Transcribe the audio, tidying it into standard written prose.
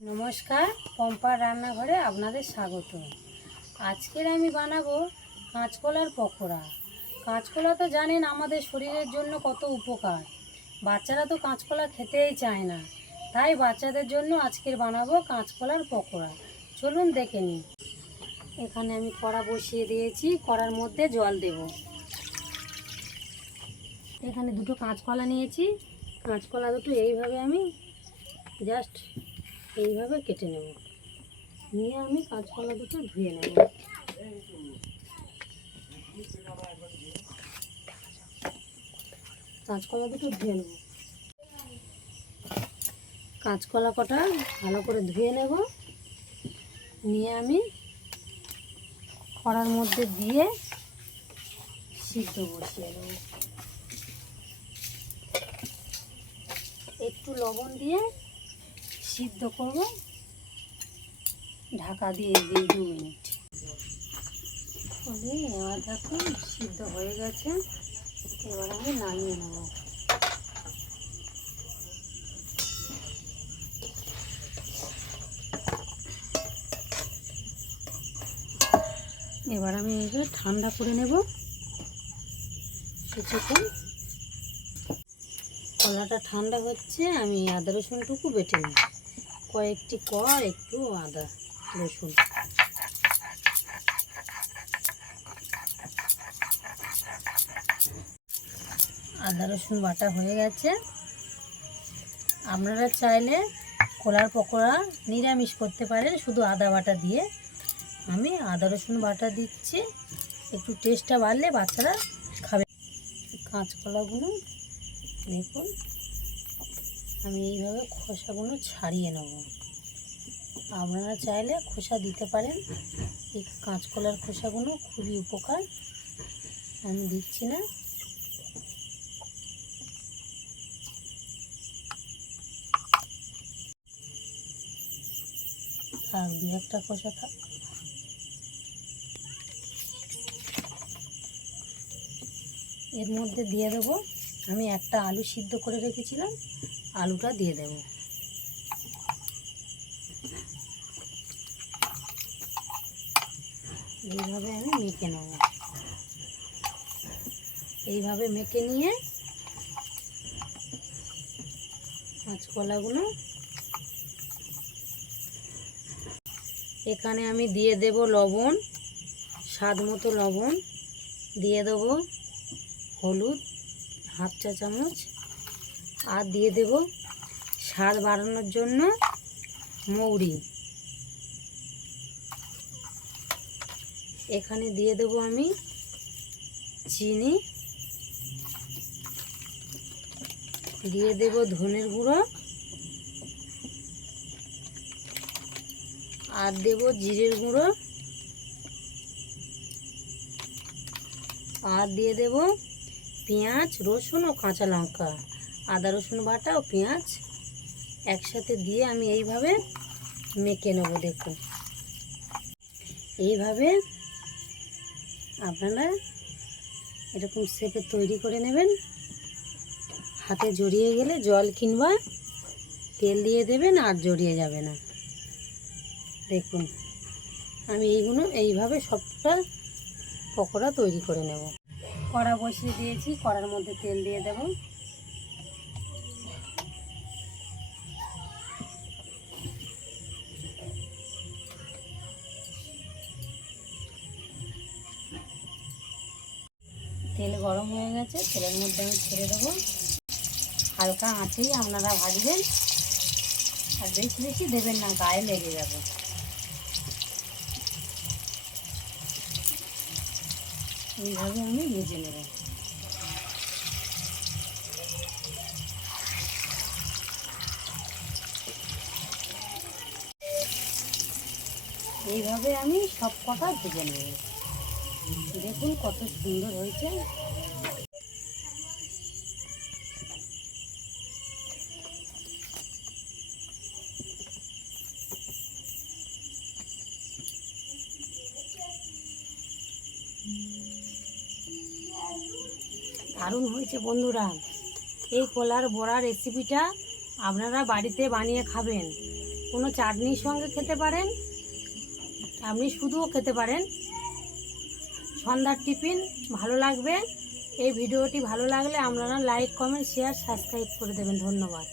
নমস্কার, পম্পার রান্নাঘরে আপনাদের স্বাগত। আজকের আমি বানাবো কাঁচকলার পকোড়া। কাঁচকলা তো জানেন আমাদের শরীরের জন্য কত উপকার। বাচ্চারা তো কাঁচকলা খেতেই চায় না, তাই বাচ্চাদের জন্য আজকের বানাবো কাঁচকলার পকোড়া। চলুন দেখে নিই। এখানে আমি কড়া বসিয়ে দিয়েছি, কড়ার মধ্যে জল দেব। এখানে দুটো কাঁচকলা নিয়েছি, কাঁচকলা দুটো এইভাবে আমি জাস্ট এইভাবে কেটে নেব। নিয়ে আমি কাঁচকলা দুটো ধুয়ে নেব। কাঁচকলা দুটো ধুয়ে নেব। কাঁচকলা কটা ভালো করে ধুয়ে নেব। নিয়ে আমি কড়ার মধ্যে দিয়ে সিদ্ধ বসিয়ে দেব। একটু লবণ দিয়ে সিদ্ধ করব, ঢাকা দিয়ে 2 মিনিট। এবার দেখুন সিদ্ধ হয়ে গেছে। এবার আমি নামিয়ে নেব। এবার আমি এইগুলো ঠান্ডা করে নেব কিছুক্ষণ। কলাটা ঠান্ডা হচ্ছে, আমি আদা রসুনটুকু বেটে নিই। কয়েকটি একটু আদা রসুন। আদা রসুন বাটা হয়ে গেছে। আপনারা চাইলে কলার পকোড়া নিরামিষ করতে পারেন শুধু আদা বাটা দিয়ে। আমি আদা রসুন বাটা দিচ্ছি, একটু টেস্টটা বাড়লে বাচ্চারা খাবে। কাঁচকলাগুলো দেখুন আমি এইভাবে খোসাগুলো ছাড়িয়ে নেব। আপনারা চাইলে খোসা দিতে পারেন। এই কাঁচকলার খোসাগুলো খুবই উপকার, আমি দিচ্ছি না। আর 2-1টা খোসা থাক। এর মধ্যে দিয়ে দেবো আমি একটা আলু সিদ্ধ করে রেখেছিলাম, আলুটা দিয়ে দেব। এইভাবে আমি মেখে নেব। এইভাবে মেখে নিয়ে কাঁচকলাগুলো এখানে আমি দিয়ে দেব লবণ, স্বাদ মতো লবণ দিয়ে দেব, হলুদ 1/2 চা চামচ, আর দিয়ে দেব স্বাদ বাড়ানোর জন্য মৌরি। এখানে দিয়ে দেব আমি চিনি, দিয়ে দেব ধনের গুঁড়ো, আর দেব জিরের গুঁড়ো, আর দিয়ে দেব পেঁয়াজ রসুন ও কাঁচা লঙ্কা। আদা রসুন বাটা ও পেঁয়াজ একসাথে দিয়ে আমি এইভাবে মেখে নেব। দেখুন এইভাবে আপনারা এরকম শেপে তৈরি করে নেবেন। হাতে জড়িয়ে গেলে জল কিংবা তেল দিয়ে দেবেন, আর জড়িয়ে যাবে না। দেখুন আমি এইগুলো এইভাবে সবটা পকোড়া তৈরি করে নেব। কড়া বসিয়ে দিয়েছি, কড়ার মধ্যে তেল দিয়ে দেব। তেল গরম হয়ে গেছে, তেলের মধ্যে আমি ছেড়ে দেবো। হালকা আঁচেই আপনারা ভাজবেন, আর বেশি বেশি দেবেন না, গায়ে লেগে যাবে। এইভাবে আমি ভেজে নেব। এইভাবে আমি সব কটা ভেজে নেব। দেখুন কত সুন্দর হয়েছে। দারুণ হয়েছে বন্ধুরা। এই কলার বড়া রেসিপিটা আপনারা বাড়িতে বানিয়ে খাবেন। কোনো চাটনির সঙ্গে খেতে পারেন, আপনি শুধুও খেতে পারেন। সন্ধ্যার টিফিন ভালো লাগবে। এই ভিডিওটি ভালো লাগলে আপনারা লাইক, কমেন্ট, শেয়ার, সাবস্ক্রাইব করে দেবেন। ধন্যবাদ।